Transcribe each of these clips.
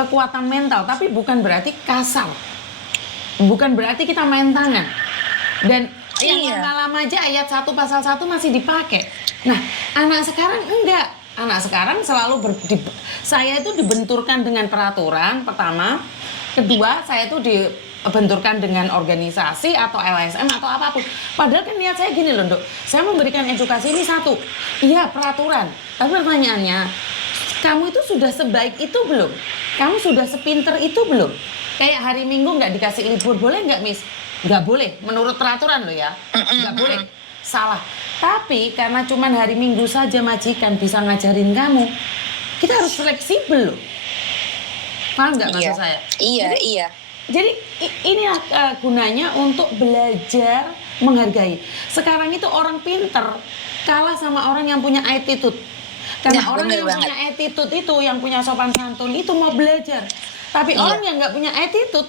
kekuatan mental, tapi bukan berarti kasar. Bukan berarti kita main tangan. Dan yang Iya. lama-lama aja ayat 1 pasal 1 masih dipakai. Nah, anak sekarang enggak. Anak sekarang selalu saya itu dibenturkan dengan peraturan pertama. Kedua, saya itu dibenturkan dengan organisasi atau LSM atau apapun. Padahal kan niat saya gini loh, Dok. Saya memberikan edukasi ini satu. Iya, peraturan. Tapi pertanyaannya, kamu itu sudah sebaik itu belum? Kamu sudah sepinter itu belum? Kayak hari Minggu nggak dikasih libur, boleh nggak, Miss? Nggak boleh, menurut peraturan loh ya. Nggak boleh, salah. Tapi karena cuman hari Minggu saja majikan bisa ngajarin kamu, kita harus fleksibel loh. Paham nggak maksud saya? Iya, iya. Jadi inilah gunanya untuk belajar menghargai. Sekarang itu orang pinter kalah sama orang yang punya attitude. Karena Nah, orang bener yang banget. punya attitude itu, yang punya sopan santun itu mau belajar. Tapi Iya. orang yang nggak punya attitude,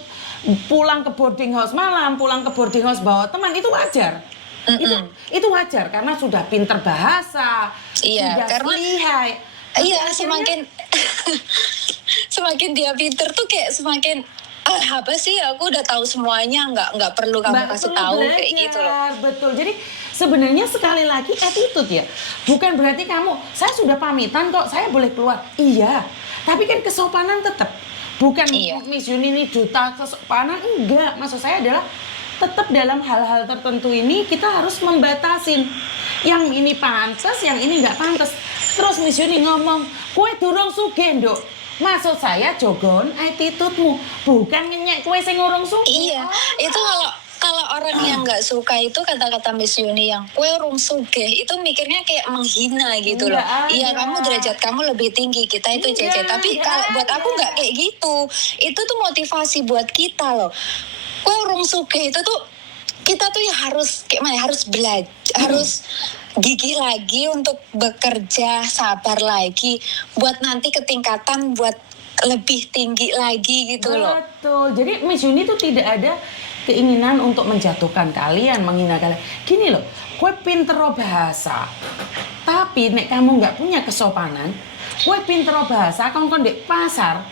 pulang ke boarding house malam, pulang ke boarding house bawa teman, itu wajar. Itu wajar karena sudah pinter bahasa, Iya, sudah karena lihai. iya, Akhirnya- semakin semakin dia pinter tuh kayak semakin apa sih, aku udah tahu semuanya, nggak perlu kamu Mbak, kasih perlu tahu belajar, kayak gitu loh. betul. Jadi sebenarnya sekali lagi attitude ya, bukan berarti kamu, saya sudah pamitan kok, saya boleh keluar. Iya, tapi kan kesopanan tetap. Bukan Iya. Miss Yuni ini duta kesopanan, enggak. Maksud saya adalah tetap dalam hal-hal tertentu ini kita harus membatasin. Yang ini pantas, yang ini nggak pantas. Terus Miss Yuni ngomong, kue durung sugih, Nduk. Maksud saya jogon attitude-mu, bukan ngenyek kue sing urung sugih. Iya, itu kalau orang yang nggak suka itu kata-kata Miss Yuni yang kue urung sugih, itu mikirnya kayak menghina gitu loh. Nggak Iya, ada. kamu derajat kamu lebih tinggi, kita itu Nggak, cece. Tapi nggak kalau buat aku ada. nggak kayak gitu. Itu tuh motivasi buat kita loh. Kue urung sugih itu tuh kita tuh ya harus kayak mana? Harus belajar, harus gigih lagi untuk bekerja, sabar lagi buat nanti ketingkatan buat lebih tinggi lagi gitu loh. Betul. Jadi Miss Yuni itu tidak ada keinginan untuk menjatuhkan kalian, menghina kalian. Gini loh, kue pinter bahasa. Tapi nek kamu nggak punya kesopanan, kue pinter bahasa, kamu kon di pasar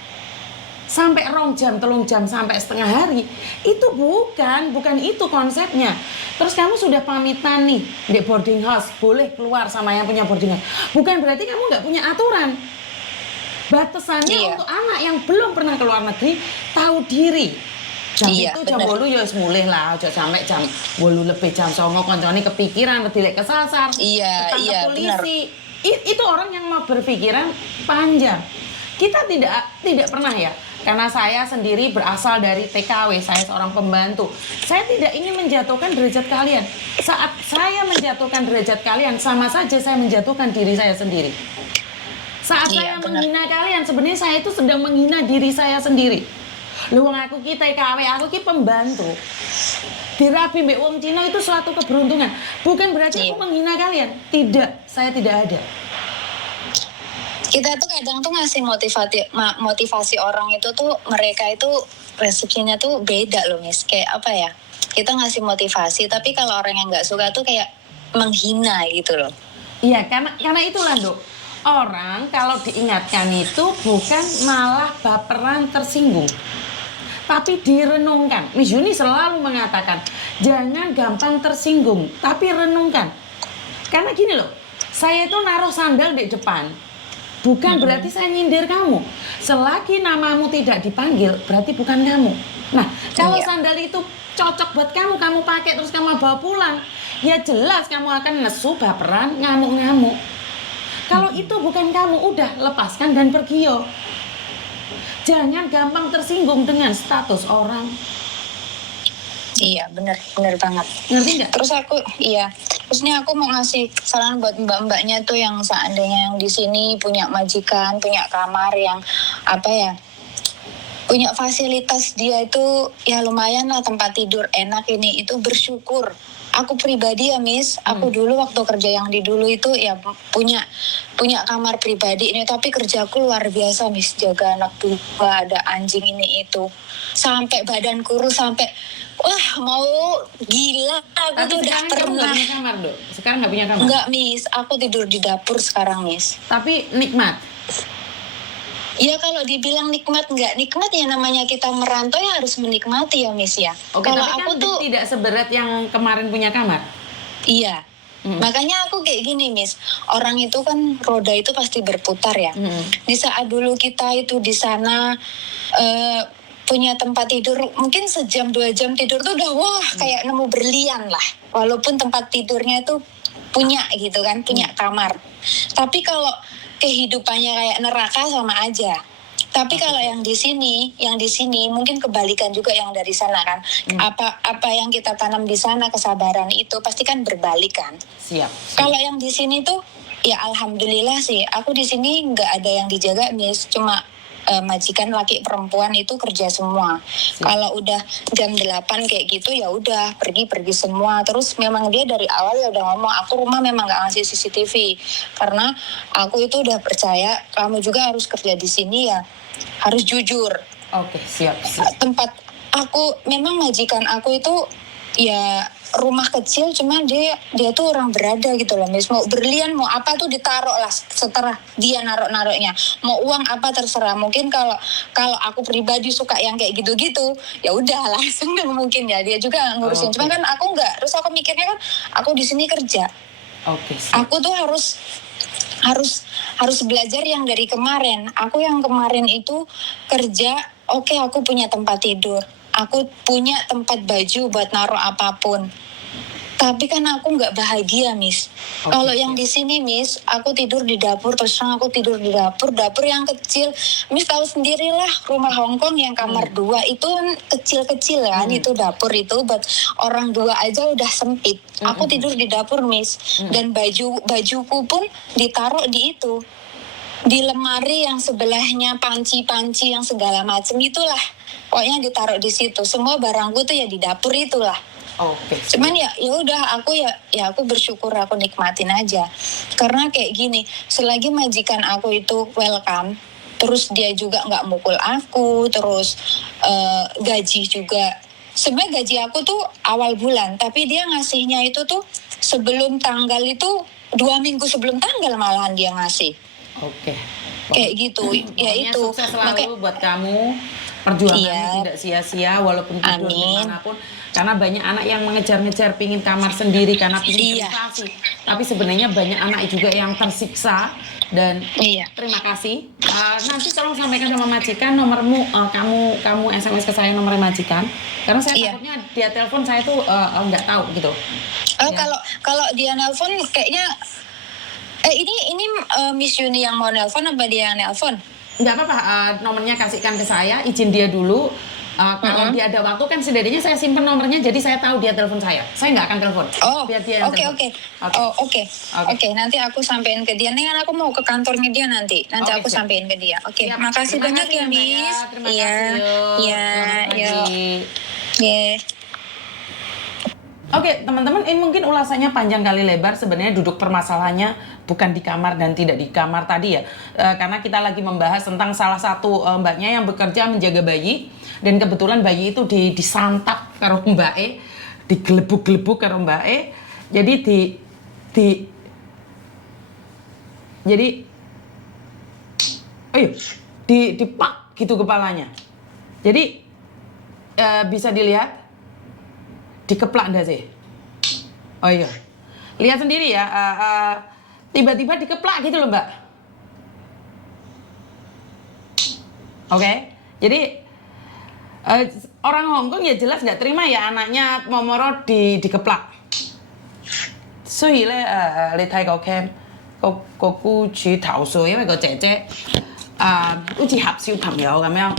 sampai 2 jam, 3 jam, sampai setengah hari, itu bukan itu konsepnya. Terus kamu sudah pamitan nih di boarding house, boleh keluar sama yang punya boarding house. Bukan berarti kamu nggak punya aturan. Batasannya Iya. untuk anak yang belum pernah ke luar negeri tahu diri. Jam Iya, itu jam bener. 8 ya wis mulih lah, aja sampai jam 8 lebih jam 9 koncone kepikiran dilek kesasar. Iya, ketangkep iya, polisi. Itu orang yang mau berpikiran panjang. Kita tidak pernah ya. Karena saya sendiri berasal dari TKW, saya seorang pembantu. Saya tidak ingin menjatuhkan derajat kalian. Saat saya menjatuhkan derajat kalian, sama saja saya menjatuhkan diri saya sendiri. Saat Iya, saya benar. menghina kalian, sebenarnya saya itu sedang menghina diri saya sendiri. Lu wong aku ki TKW, aku ki pembantu. Dirabi mbek wong Cina itu suatu keberuntungan. Bukan berarti Iya. aku menghina kalian. Tidak, saya tidak ada. Kita tuh kadang tuh ngasih motivasi orang itu tuh, mereka itu rezekinya tuh beda loh, Miss. Kayak apa ya, kita ngasih motivasi, tapi kalau orang yang nggak suka tuh kayak menghina gitu loh. Iya, karena itulah, Dok. Orang kalau diingatkan itu bukan malah baperan tersinggung. Tapi direnungkan. Miss Yuni selalu mengatakan, jangan gampang tersinggung, tapi renungkan. Karena gini loh, saya itu naruh sandal di depan. Bukan berarti saya nyindir kamu. Selagi namamu tidak dipanggil, berarti bukan kamu. Nah, kalau Iya. sandal itu cocok buat kamu, kamu pakai terus kamu bawa pulang, ya jelas kamu akan nesu, baperan, ngamuk-ngamuk. Kalau itu bukan kamu, udah lepaskan dan pergi yo. Jangan gampang tersinggung dengan status orang. Iya, bener banget. Ngerti nggak? Terus ini aku mau ngasih saran buat mbak-mbaknya tuh yang seandainya yang di sini punya majikan, punya kamar yang apa ya, punya fasilitas dia itu ya lumayan lah, tempat tidur enak, ini itu bersyukur. Aku pribadi ya, Miss, aku dulu waktu kerja yang di dulu itu ya punya kamar pribadi ini, tapi kerjaku luar biasa, Miss, jaga anak dua, ada anjing ini itu, sampai badan kurus, sampai wah mau gila. Aku Tapi tuh udah sekarang kamu nggak pernah. punya kamar, Dok? Sekarang nggak punya kamar? Enggak, Miss, aku tidur di dapur sekarang, Miss. Tapi nikmat. Ya kalau dibilang nikmat nggak nikmat ya namanya kita merantau ya harus menikmati ya Miss ya. Oke, Kalau tapi aku kan tuh tidak seberat yang kemarin punya kamar. iya. Makanya aku kayak gini Miss, orang itu kan roda itu pasti berputar ya. Di saat dulu kita itu di sana punya tempat tidur mungkin sejam 2 jam tidur tuh udah wah kayak nemu berlian lah. Walaupun tempat tidurnya itu punya gitu kan, punya kamar. Tapi kalau kehidupannya kayak neraka sama aja. Tapi kalau yang di sini mungkin kebalikan juga yang dari sana kan. Apa yang kita tanam di sana kesabaran itu pasti kan berbalik kan. Siap. Kalau yang di sini tuh ya alhamdulillah sih. Aku di sini nggak ada yang dijaga Miss, cuma majikan laki perempuan itu kerja semua. Kalau udah jam 8 kayak gitu ya udah pergi semua. Terus memang dia dari awal ya udah ngomong aku rumah memang nggak ngasih CCTV karena aku itu udah percaya kamu juga harus kerja di sini ya harus jujur. Oke, siap. Tempat aku memang majikan aku itu ya rumah kecil cuma dia tuh orang berada gitu loh Miss. Mau berlian mau apa tuh ditaruh lah setelah dia naruhnya, mau uang apa terserah. Mungkin kalau aku pribadi suka yang kayak gitu-gitu ya udah langsung dong mungkin ya dia juga ngurusin. Cuma kan aku enggak, terus aku mikirnya kan aku di sini kerja. Aku tuh harus belajar yang dari kemarin. Aku yang kemarin itu kerja, oke, aku punya tempat tidur. Aku punya tempat baju buat naruh apapun. Tapi kan aku nggak bahagia, Miss. Kalau yang di sini, Miss, aku tidur di dapur. Terus terang aku tidur di dapur yang kecil. Miss tahu sendirilah rumah Hongkong yang kamar 2 itu kecil-kecil kan. Itu dapur itu buat orang 2 aja udah sempit. Aku tidur di dapur, Miss. Dan bajuku pun ditaruh di itu. Di lemari yang sebelahnya panci-panci yang segala macam itulah. Pokoknya ditaruh di situ. Semua barangku tuh ya di dapur itulah. Cuman ya udah aku aku bersyukur, aku nikmatin aja. Karena kayak gini, selagi majikan aku itu welcome, terus dia juga nggak mukul aku, terus gaji juga. Sebenarnya gaji aku tuh awal bulan, tapi dia ngasihnya itu tuh sebelum tanggal itu 2 minggu sebelum tanggal malahan dia ngasih. Kayak gitu. Ya itu. Sukses selalu buat kamu. Perjuangannya tidak sia-sia walaupun tidur dimanapun. Karena banyak anak yang mengejar-ngejar pingin kamar sendiri karena pingin privasi. Tapi sebenarnya banyak anak juga yang tersiksa. Dan terima kasih. Nanti tolong sampaikan sama majikan nomormu. Kamu SMS ke saya nomor majikan. Karena saya takutnya dia telepon saya tuh nggak tahu gitu. Kalau dia nelpon kayaknya ini Miss Yuni yang mau nelpon apa dia yang nelpon? Nggak apa-apa, nomornya kasihkan ke saya, izin dia dulu. Kalau dia ada waktu kan setidaknya saya simpen nomornya, jadi saya tahu dia telepon saya. Saya nggak akan telepon. Biar dia yang telepon. Oke. Nanti aku sampein ke dia. Nih kan aku mau ke kantornya dia nanti. Nanti aku sampein ke dia. Oke. Makasih banyak ya, Miss. Terima kasih. Iya. Oke, teman-teman, ini mungkin ulasannya panjang kali lebar. Sebenarnya duduk permasalahannya bukan di kamar dan tidak di kamar tadi ya. Karena kita lagi membahas tentang salah satu mbaknya yang bekerja menjaga bayi. Dan kebetulan bayi itu disantap karo Mbak E. Digelebuk-gelebuk karo Mbak E. Jadi dipak gitu kepalanya. Jadi bisa dilihat dikeplak ndak sih? Oh iya. Lihat sendiri ya, tiba-tiba dikeplak gitu loh, Mbak. Oke. Jadi orang Hongkong ya jelas nggak terima ya anaknya momoro dikeplak. So le le thai có kem có cô chú thảo sự因為個姐姐好似嚇小朋友咁樣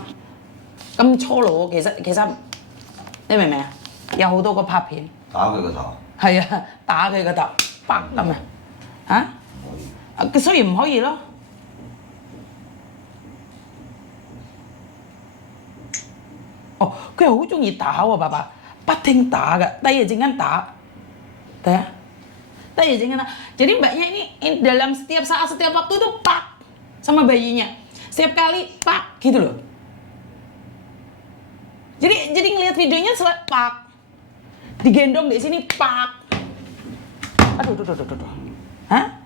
咁粗魯，其實你明唔明啊？有好多個拍片，打佢個頭，係啊，打佢個頭，啪咁啊，所以唔可以咯。哦，佢係好中意打喎，爸爸，不停打㗎，第二陣間打，睇下，第二陣間打。Jadi mbaknya ini dalam setiap saat, setiap waktu itu pak sama bayinya, setiap kali pak gitu loh. Jadi ngelihat videonya pak. Digendong di sini pak. Aduh. Hah?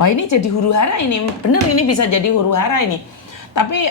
Oh ini jadi huru hara ini, bener ini bisa jadi huru hara ini. Tapi